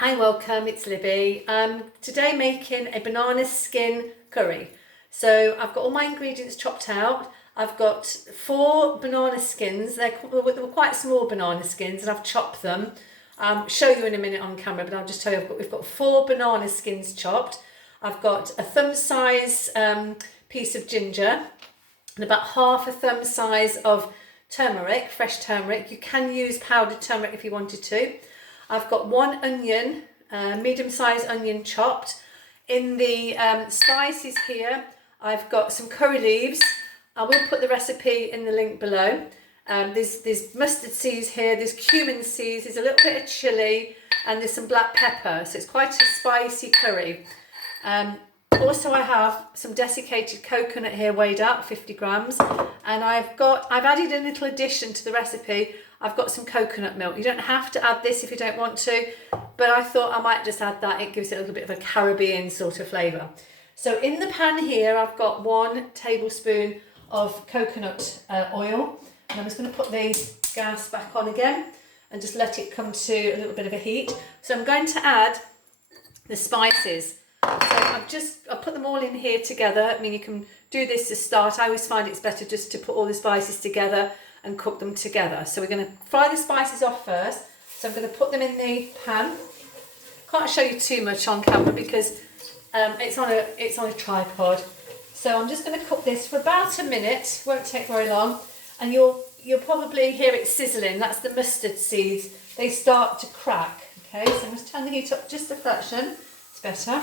Hi, welcome, it's Libby. Today making a banana skin curry. So I've got all my ingredients chopped out. I've got 4 banana skins. They were quite small banana skins and I've chopped them. Show you in a minute on camera, but I'll just tell you we've got 4 banana skins chopped. I've got a thumb size piece of ginger and about half a thumb size of turmeric, fresh turmeric. You can use powdered turmeric if you wanted to. I've got 1 onion, medium-sized onion chopped. In the spices here, I've got some curry leaves. I will put the recipe in the link below. There's mustard seeds here, there's cumin seeds, there's a little bit of chilli, and there's some black pepper. So it's quite a spicy curry. Also, I have some desiccated coconut here, weighed out 50 grams, and I've added a little addition to the recipe. I've got some coconut milk. You don't have to add this if you don't want to, but I thought I might just add that. It gives it a little bit of a Caribbean sort of flavour. So in the pan here, I've got 1 tablespoon of coconut oil, and I'm just going to put the gas back on again and just let it come to a little bit of a heat. So I'm going to add the spices. So I've put them all in here together. I mean, you can do this to start. I always find it's better just to put all the spices together and cook them together. So we're going to fry the spices off first. So I'm going to put them in the pan. Can't show you too much on camera because it's on a tripod. So I'm just going to cook this for about a minute. Won't take very long, and you'll probably hear it sizzling. That's the mustard seeds. They start to crack. Okay, so I'm just turn the heat up just a fraction. It's better.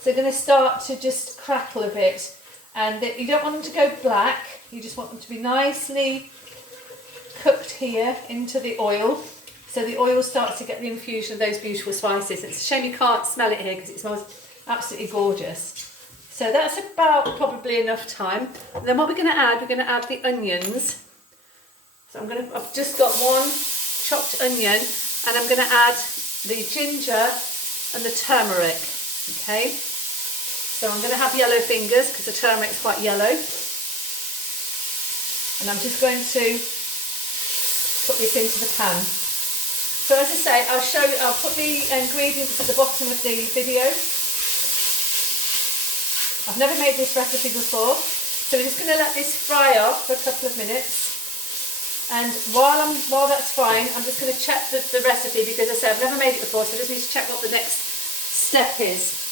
So they're going to start to just crackle a bit, and you don't want them to go black. You just want them to be nicely cooked here into the oil, so the oil starts to get the infusion of those beautiful spices. It's a shame you can't smell it here because it smells absolutely gorgeous. So that's about probably enough time. And then what we're going to add the onions. So I've just got 1 chopped onion, and I'm going to add the ginger and the turmeric. Okay, so I'm going to have yellow fingers because the turmeric's quite yellow, and I'm just going to put this into the pan. So as I say, I'll put the ingredients at the bottom of the video. I've never made this recipe before, so we're just going to let this fry off for a couple of minutes. And while that's frying, I'm just going to check the recipe because as I say, I've never made it before, so I just need to check what the next step is.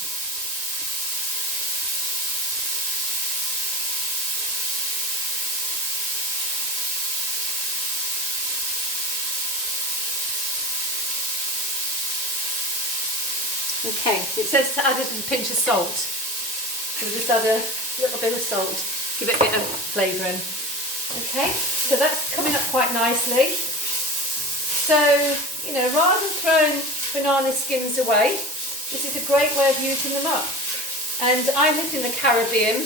Okay, it says to add a pinch of salt. So we'll just add a little bit of salt, give it a bit of flavouring. Okay, so that's coming up quite nicely. So, you know, rather than throwing banana skins away, this is a great way of using them up. And I lived in the Caribbean.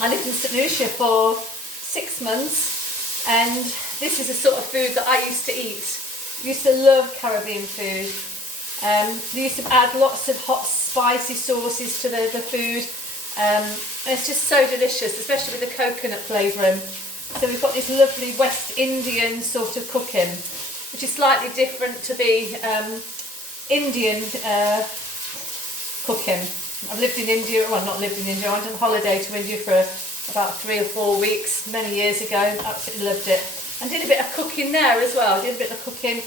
I lived in St Lucia for 6 months, and this is the sort of food that I used to eat. I used to love Caribbean food. They used to add lots of hot spicy sauces to the food, and it's just so delicious, especially with the coconut flavouring. So we've got this lovely West Indian sort of cooking, which is slightly different to the Indian cooking. I've lived in India, well not lived in India, I went on holiday to India for about 3 or 4 weeks many years ago, absolutely loved it. And did a bit of cooking there as well, did a bit of cooking.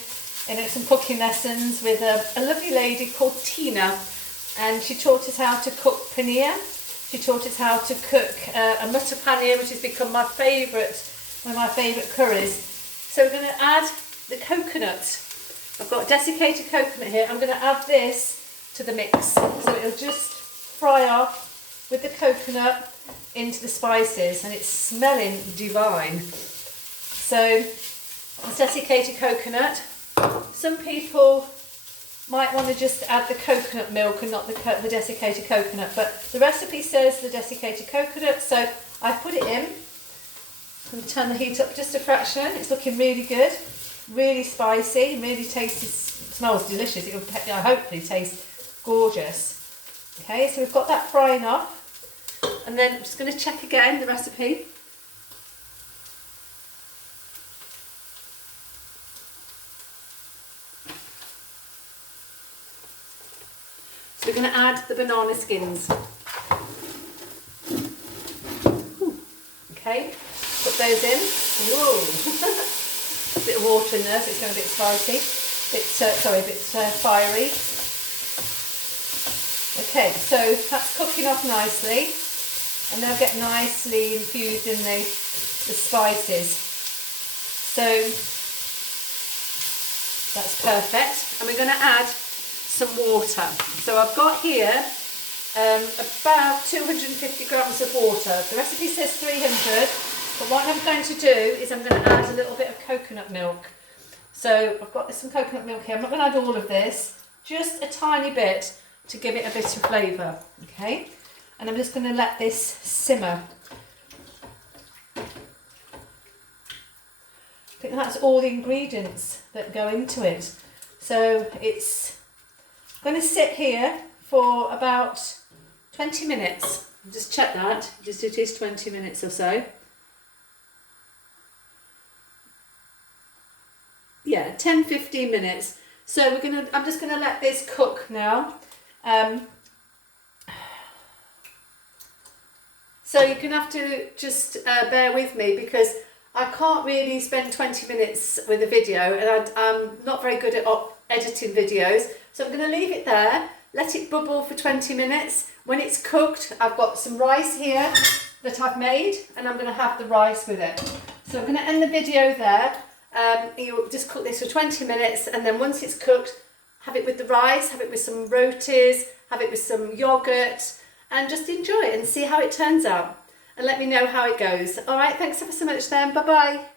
Some cooking lessons with a lovely lady called Tina, and she taught us how to cook paneer. She taught us how to cook a mutter paneer, which has become one of my favourite curries. So we're going to add the coconut. I've got desiccated coconut here. I'm going to add this to the mix, so it'll just fry off with the coconut into the spices, and it's smelling divine. So it's desiccated coconut. Some people might want to just add the coconut milk and not the desiccated coconut, but the recipe says the desiccated coconut, so I put it in. I'm going to turn the heat up just a fraction. It's looking really good, really spicy, really tasty, smells delicious. It will hopefully taste gorgeous. Okay, so we've got that frying off, and then I'm just going to check again the recipe. So we're going to add the banana skins. Okay, put those in. Whoa. A bit of water in there, so it's going a bit spicy. A bit fiery. Okay, so that's cooking off nicely, and they'll get nicely infused in the spices. So that's perfect, and we're going to add some water. So I've got here about 250 grams of water. The recipe says 300, but what I'm going to do is I'm going to add a little bit of coconut milk. So I've got some coconut milk here. I'm not going to add all of this, just a tiny bit to give it a bit of flavour, okay? And I'm just going to let this simmer. I think that's all the ingredients that go into it. So it's going to sit here for about 20 minutes. Just check that. Just it is 20 minutes or so. Yeah, 10-15 minutes. So I'm just going to let this cook now. So you're going to have to just bear with me, because I can't really spend 20 minutes with a video, and I'm not very good at editing videos. So I'm going to leave it there, let it bubble for 20 minutes. When it's cooked, I've got some rice here that I've made, and I'm going to have the rice with it. So I'm going to end the video there. You just cook this for 20 minutes, and then once it's cooked, have it with the rice, have it with some rotis, have it with some yogurt, and just enjoy it and see how it turns out. And let me know how it goes. All right, thanks ever so much then. Bye-bye.